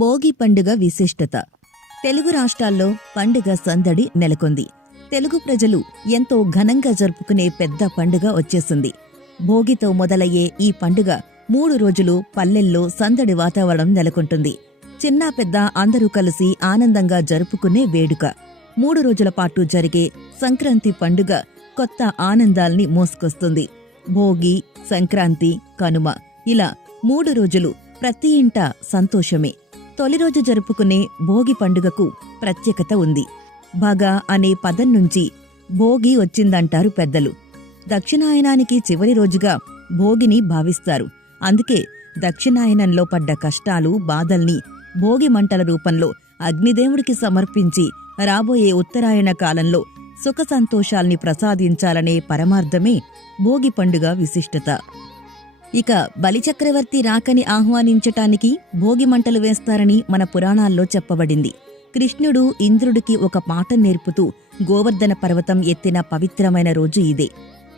భోగి పండుగ విశిష్టత. తెలుగు రాష్ట్రాల్లో పండుగ సందడి నెలకొంది. తెలుగు ప్రజలు ఎంతో ఘనంగా జరుపుకునే పెద్ద పండుగ వచ్చేసింది. భోగితో మొదలయ్యే ఈ పండుగ 3 రోజులు పల్లెల్లో సందడి వాతావరణం నెలకొంటుంది. చిన్న పెద్ద అందరూ కలిసి ఆనందంగా జరుపుకునే వేడుక. 3 రోజుల పాటు జరిగే సంక్రాంతి పండుగ కొత్త ఆనందాల్ని మోసుకొస్తుంది. భోగి, సంక్రాంతి, కనుమ ఇలా 3 రోజులు ప్రతి ఇంట సంతోషమే. తొలి రోజు జరుపుకునే భోగి పండుగకు ప్రత్యేకత ఉంది. భగ అనే పదం నుంచి భోగి వచ్చిందంటారు పెద్దలు. దక్షిణాయనానికి చివరి రోజుగా భోగిని భావిస్తారు. అందుకే దక్షిణాయనంలో పడ్డ కష్టాలు, బాధల్ని భోగి మంటల రూపంలో అగ్నిదేవుడికి సమర్పించి రాబోయే ఉత్తరాయణ కాలంలో సుఖ సంతోషాల్ని ప్రసాదించాలనే పరమార్థమే భోగి పండుగ విశిష్టత. ఇక బలిచక్రవర్తి రాకని ఆహ్వానించటానికి భోగి మంటలు వేస్తారని మన పురాణాల్లో చెప్పబడింది. కృష్ణుడు ఇంద్రుడికి ఒక పాఠం నేర్పుతూ గోవర్ధన పర్వతం ఎత్తిన పవిత్రమైన రోజు ఇదే.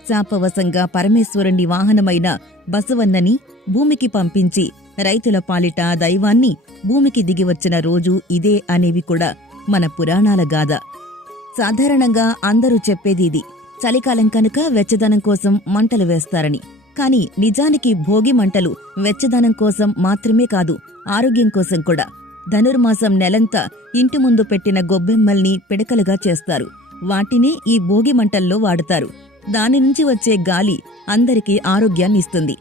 శాపవశంగా పరమేశ్వరుని వాహనమైన బసవన్నని భూమికి పంపించి రైతుల పాలిట దైవాన్ని భూమికి దిగివచ్చిన రోజు ఇదే అనేవి కూడా మన పురాణాల గాథ. సాధారణంగా అందరూ చెప్పేది ఇది. చలికాలం కనుక వెచ్చదనం కోసం మంటలు వేస్తారని. కాని నిజానికి భోగి మంటలు వెచ్చదనం కోసం మాత్రమే కాదు, ఆరోగ్యం కోసం కూడా. ధనుర్మాసం నెలంతా ఇంటి ముందు పెట్టిన గొబ్బెమ్మల్ని పిడకలుగా చేస్తారు. వాటినే ఈ భోగి మంటల్లో వాడతారు. దాని నుంచి వచ్చే గాలి అందరికీ ఆరోగ్యాన్నిస్తుంది.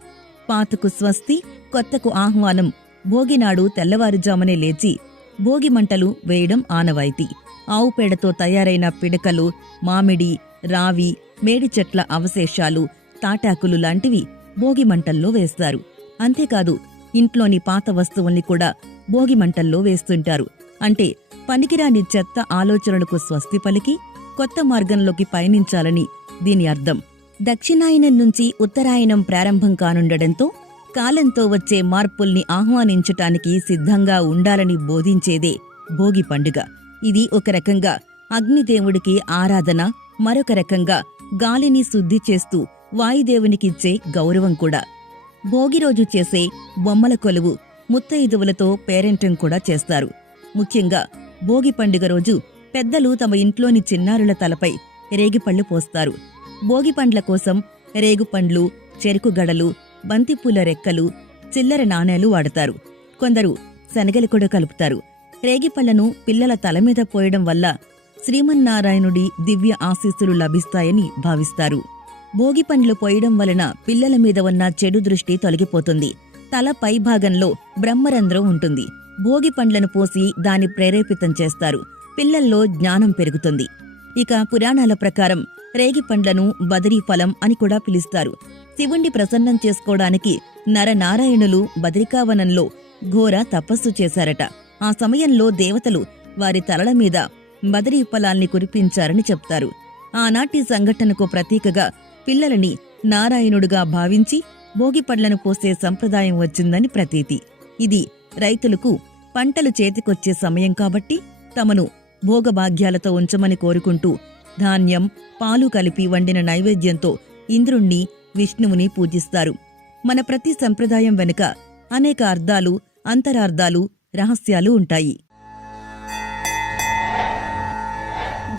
పాతకు స్వస్తి, కొత్తకు ఆహ్వానం. భోగినాడు తెల్లవారుజామునే లేచి భోగి మంటలు వేయడం ఆనవాయితీ. ఆవు పేడతో తయారైన పిడకలు, మామిడి, రావి, మేడి చెట్ల అవశేషాలు, తాటాకులు లాంటివి భోగి మంటల్లో వేస్తారు. అంతేకాదు, ఇంట్లోని పాత వస్తువుల్ని కూడా భోగి మంటల్లో వేస్తుంటారు. అంటే పనికిరాని చెత్త ఆలోచనలకు స్వస్తి పలికి కొత్త మార్గంలోకి పయనించాలని దీని అర్థం. దక్షిణాయనం నుంచి ఉత్తరాయణం ప్రారంభం కానుండటంతో కాలంతో వచ్చే మార్పుల్ని ఆహ్వానించటానికి సిద్ధంగా ఉండాలని బోధించేదే భోగి పండుగ. ఇది ఒక రకంగా అగ్నిదేవుడికి ఆరాధన, మరొక రకంగా గాలిని శుద్ధి చేస్తూ వాయుదేవునికిచ్చే గౌరవం కూడా. భోగిరోజు చేసే బొమ్మల కొలువు, ముత్తైదువులతో పేరెంటం కూడా చేస్తారు. ముఖ్యంగా భోగి పండుగ రోజు పెద్దలు తమ ఇంట్లోని చిన్నారుల తలపై రేగిపళ్లు పోస్తారు. భోగిపండ్ల కోసం రేగుపండ్లు, చెరుకుగడలు, బంతిపూల రెక్కలు, చిల్లర నాణేలు వాడతారు. కొందరు శనగలు కూడా కలుపుతారు. రేగిపళ్లను పిల్లల తలమీద పోయడం వల్ల శ్రీమన్నారాయణుడి దివ్య ఆశీస్సులు లభిస్తాయని భావిస్తారు. భోగి పండ్లు పోయడం వలన పిల్లల మీద ఉన్న చెడు దృష్టి తొలగిపోతుంది. తల పైభాగంలో బ్రహ్మరంధ్రం ఉంటుంది. భోగి పండ్లను పోసి దాన్ని ప్రేరేపితం చేస్తారు. పిల్లల్లో జ్ఞానం పెరుగుతుంది. ఇక పురాణాల ప్రకారం రేగి పండ్లను బదరీ ఫలం అని కూడా పిలుస్తారు. శివుణ్ణి ప్రసన్నం చేసుకోవడానికి నరనారాయణులు బదరికావనంలో ఘోర తపస్సు చేశారట. ఆ సమయంలో దేవతలు వారి తలల మీద బదరీ ఫలాల్ని కురిపించారని చెప్తారు. ఆనాటి సంఘటనకు ప్రతీకగా పిల్లలని నారాయణుడుగా భావించి భోగిపండ్లను పోసే సంప్రదాయం వచ్చిందని ప్రతీతి. ఇది రైతులకు పంటలు చేతికొచ్చే సమయం కాబట్టి తమను భోగభాగ్యాలతో ఉంచమని కోరుకుంటూ ధాన్యం, పాలు కలిపి వండిన నైవేద్యంతో ఇంద్రుణ్ణి, విష్ణువుని పూజిస్తారు. మన ప్రతి సంప్రదాయం వెనుక అనేక అర్థాలు, అంతరార్థాలు, రహస్యాలు ఉంటాయి.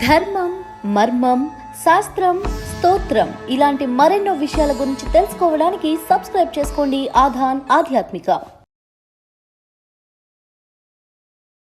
ధర్మం, మర్మం, శాస్త్రం, స్తోత్రం ఇలాంటి మరెన్నో విషయాల గురించి తెలుసుకోవడానికి సబ్స్క్రైబ్ చేసుకోండి ఆధాన్ ఆధ్యాత్మిక.